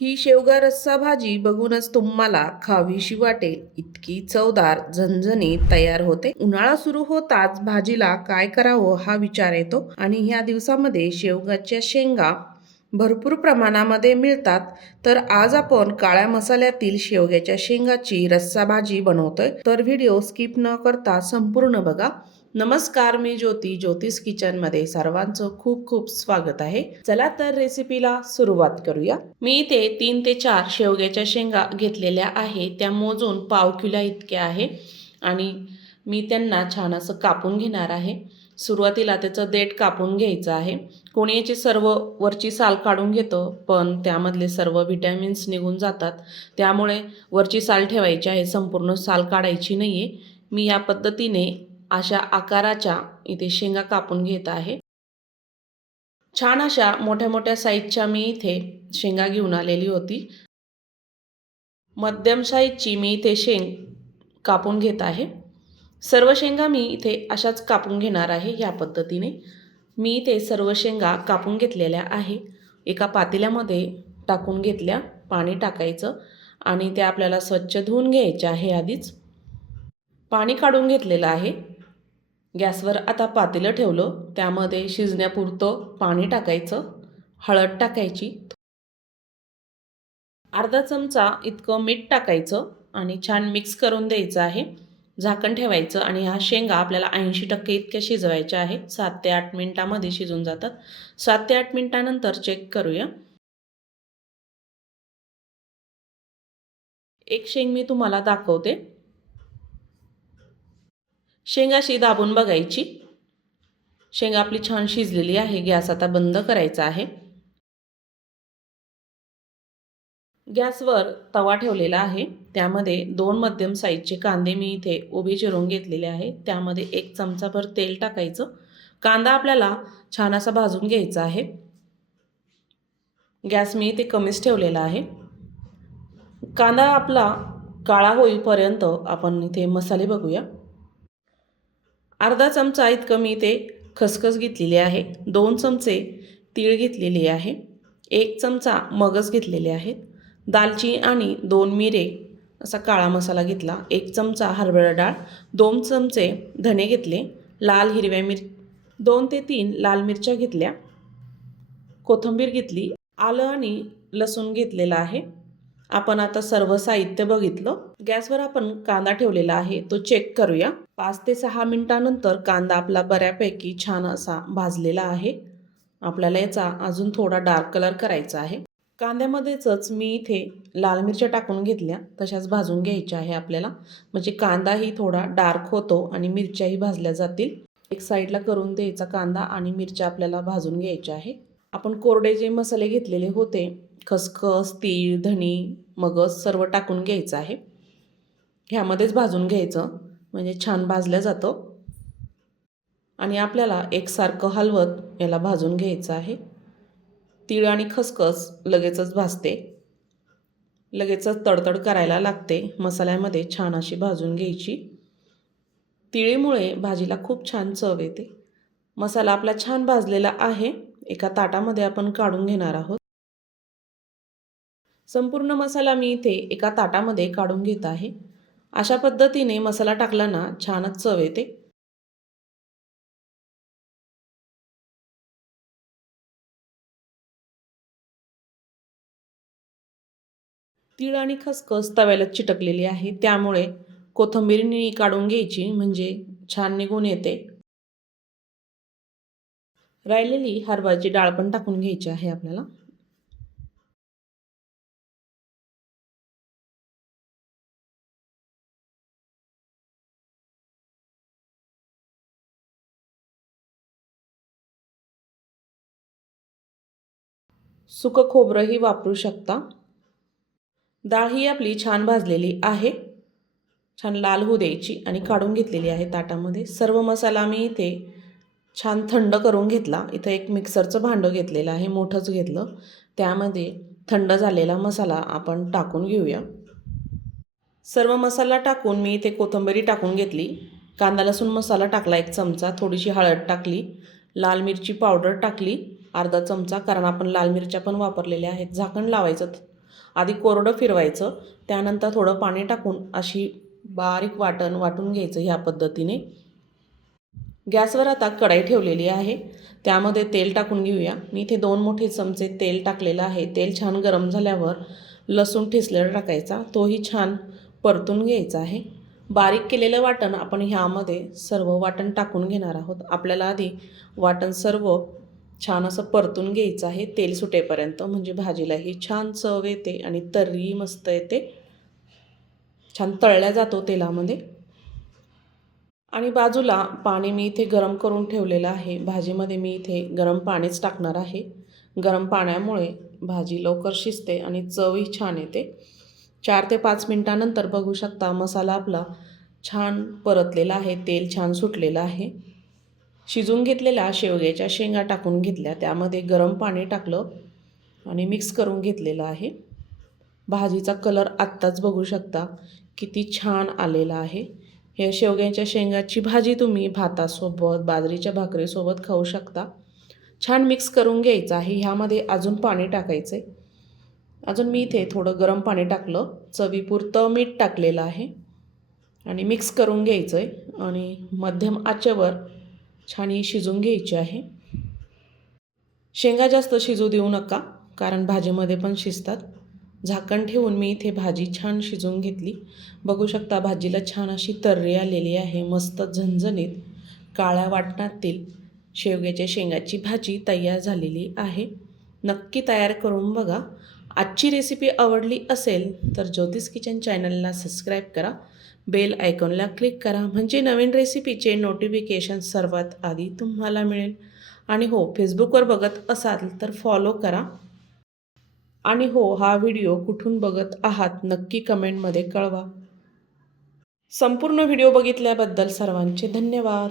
ही शेवगा रस्सा भाजी बघूनच तुम्हाला खावीशी वाटेल इतकी चवदार झणझणीत तयार होते. उन्हाळा सुरू होताच भाजीला काय करावं हा विचार येतो आणि ह्या दिवसामध्ये शेवगाच्या शेंगा भरपूर प्रमाणामध्ये मिळतात. तर आज आपण काळ्या मसाल्यातील शेवग्याच्या शेंगाची रस्सा भाजी बनवतोय. तर व्हिडिओ स्किप न करता संपूर्ण बघा. नमस्कार, मी ज्योतिष किचनमध्ये सर्वांचं खूप खूप स्वागत आहे. चला तर रेसिपीला सुरुवात करूया. मी इथे 3 ते 4 शेवग्याच्या शेंगा घेतलेल्या आहे. त्या मोजून पाव किलो इतक्या आहे आणि मी त्यांना छान असं कापून घेणार आहे. सुरुवातीला त्याचं देठ कापून घ्यायचं आहे. कोणी याची सर्व वरची साल काढून घेतं, पण त्यामधले सर्व व्हिटॅमिन्स निघून जातात. त्यामुळे वरची साल ठेवायची आहे, संपूर्ण साल काढायची नाही आहे. मी या पद्धतीने अशा आकाराच्या इथे शेंगा कापून घेत आहे. छान अशा मोठ्या मोठ्या साईजच्या मी इथे शेंगा घेऊन आलेली होती. मध्यम साईजची मी इथे शेंग कापून घेत आहे. सर्व शेंगा मी इथे अशाच कापून घेणार आहे. या पद्धतीने मी इथे सर्व शेंगा कापून घेतलेल्या आहे. एका पातेल्यामध्ये टाकून घेतल्या. पाणी टाकायचं आणि त्या आपल्याला स्वच्छ धुवून घ्यायच्या आहे. आधीच पाणी काढून घेतलेलं आहे. गॅसवर आता पातेलं ठेवलं. त्यामध्ये शिजण्यापुरतं पाणी टाकायचं, हळद टाकायची, अर्धा चमचा इतकं मीठ टाकायचं आणि छान मिक्स करून द्यायचं आहे. झाकण ठेवायचं आणि ह्या शेंगा आपल्याला 80% इतक्या शिजवायच्या आहेत. 7 ते 8 मिनिटामध्ये शिजून जातात. 7 ते 8 मिनिटानंतर चेक करूया. एक शेंग मी तुम्हाला दाखवते. शेंग अशी दाबून बघायची. शेंग आपली छान शिजलेली आहे. गॅस आता बंद करायचा आहे. गॅसवर तवा ठेवलेला आहे. त्यामध्ये 2 मध्यम साईजचे कांदे मी इथे उभे चिरून घेतलेले आहे. त्यामध्ये 1 चमचाभर तेल टाकायचं. कांदा आपल्याला छान असा भाजून घ्यायचा आहे. गॅस मी इथे कमीच ठेवलेला आहे. कांदा आपला काळा होईपर्यंत आपण इथे मसाले बघूया. अर्धा चमचा इतकं मी इथे खसखस घेतलेली आहे. 2 चमचे तीळ घेतलेली आहे. 1 चमचा मगज घेतलेले आहेत. दालचिनी आणि 2 मिरे असा काळा मसाला घेतला. 1 चमचा हरभरा डाळ, 2 चमचे धणे घेतले, लाल हिरव्या 2 ते 3 लाल मिरच्या घेतल्या, कोथिंबीर घेतली, आलं आणि लसूण घेतलेला आहे. आपण आता सर्व साहित्य बघितलं. गॅसवर आपण कांदा ठेवलेला आहे, तो चेक करूया. 5 ते 6 मिनिटानंतर कांदा आपला बऱ्यापैकी छान असा भाजलेला आहे. आपल्याला याचा अजून थोडा डार्क कलर करायचा आहे. कांद्यामध्येच मी इथे लाल मिरच्या टाकून घेतल्या, तशाच भाजून घ्यायच्या आहे आपल्याला. म्हणजे कांदाही थोडा डार्क होतो आणि मिरच्याही भाजल्या जातील. एक साईडला करून द्यायचा कांदा आणि मिरच्या आपल्याला भाजून घ्यायच्या आहे. आपण कोरडे जे मसाले घेतलेले होते, खसखस, तीळ, धणी, मगज सर्व टाकून घ्यायचं आहे. ह्यामध्येच भाजून घ्यायचं म्हणजे छान भाजलं जातं. आणि आपल्याला एकसारखं हलवत याला भाजून घ्यायचं आहे. तीळ आणि खसखस लगेचच भाजते, लगेचच तडतड करायला लागते. मसाल्यामध्ये छान अशी भाजून घ्यायची. तिळीमुळे भाजीला खूप छान चव येते. मसाला आपला छान भाजलेला आहे. एका ताटामध्ये आपण काढून घेणार आहोत. संपूर्ण मसाला मी इथे एका ताटामध्ये काढून घेत आहे. अशा पद्धतीने मसाला टाकला ना छानच चव येते. तीळ आणि खसखस तव्याला चिटकलेली आहे, त्यामुळे कोथिंबीर काढून घ्यायची म्हणजे छान निघून येते. राहिलेली हरभऱ्याची डाळ पण टाकून घ्यायची आहे आपल्याला. सुकं खोबरंही वापरू शकता. डाळ ही आपली छान भाजलेली आहे. छान लाल होऊ द्यायची आणि काढून घेतलेली आहे ताटामध्ये. सर्व मसाला मी इथे छान थंड करून घेतला. इथं एक मिक्सरचं भांडं घेतलेलं आहे, मोठंच घेतलं. त्यामध्ये थंड झालेला मसाला आपण टाकून घेऊया. सर्व मसाला टाकून मी इथे कोथिंबीर टाकून घेतली. कांदा लसूण मसाला टाकला 1 चमचा, थोडीशी हळद टाकली, लाल मिरची पावडर टाकली अर्धा चमचा, कारण आपण लाल मिरच्या पण वापरलेल्या आहेत. झाकण लावायचं आधी कोरडं फिरवायचं, त्यानंतर थोडं पाणी टाकून अशी बारीक वाटून घ्यायचं ह्या पद्धतीने. गॅसवर आता कढई ठेवलेली आहे, त्यामध्ये तेल टाकून घेऊया. मी इथे 2 मोठे चमचे तेल टाकलेलं आहे. तेल छान गरम झाल्यावर लसूण ठेचलेला टाकायचा, तोही छान परतून घ्यायचा आहे. बारीक केलेलं वाटण आपण ह्यामध्ये सर्व वाटण टाकून घेणार आहोत. आपल्याला आधी वाटण सर्व छान असं परतून घ्यायचं आहे तेल सुटेपर्यंत, म्हणजे भाजीलाही छान चव येते आणि तर्री मस्त येते, छान तळल्या जातो तेलामध्ये. आणि बाजूला पाणी मी इथे गरम करून ठेवलेलं आहे. भाजीमध्ये मी इथे गरम पाणीच टाकणार आहे. गरम पाण्यामुळे भाजी लवकर शिजते आणि चवही छान येते. 4 ते 5 मिनटानंतर बघू शकता मसाला आपला छान परतलेला आहे, तेल छान सुटलेलं आहे. शिजून घेतलेल्या शेवग्याच्या शेंगा टाकून घेतल्या, त्यामध्ये गरम पाणी टाकलं आणि मिक्स करून घेतलेलं आहे. भाजीचा कलर आत्ताच बघू शकता किती छान आलेला आहे. हे शेवग्याच्या शेंगाची भाजी तुम्ही भातासोबत, बाजरीच्या भाकरीसोबत खाऊ शकता. छान मिक्स करून घ्यायचं आहे. ह्यामध्ये अजून पाणी टाकायचं आहे. अजून मी इथे थोडं गरम पाणी टाकलं, चवीपुरतं मीठ टाकलेलं आहे आणि मिक्स करून घ्यायचं आहे आणि मध्यम आचेवर छान ही शिजून घ्यायची आहे. शेंगा जास्त शिजू देऊ नका, कारण भाजीमध्ये पण शिजतात. झाकण ठेवून मी इथे भाजी छान शिजवून घेतली. बघू शकता भाजीला छान अशी तर्री आलेली आहे. मस्त झणझणीत काळ्या वाटणातील शेवग्याच्या शेंगाची भाजी तयार झालेली आहे. नक्की तयार करून बघा. आजची रेसिपी आवडली असेल तर ज्योतिष किचन चॅनलला सबस्क्राईब करा, बेल आयकॉनला क्लिक करा, म्हणजे नवीन रेसिपीचे नोटिफिकेशन सर्वात आधी तुम्हाला मिळेल. आणि हो, फेसबुकवर बघत असाल तर फॉलो करा. आणि हो, हा व्हिडिओ कुठून बघत आहात नक्की कमेंटमध्ये कळवा. संपूर्ण व्हिडिओ बघितल्याबद्दल सर्वांचे धन्यवाद.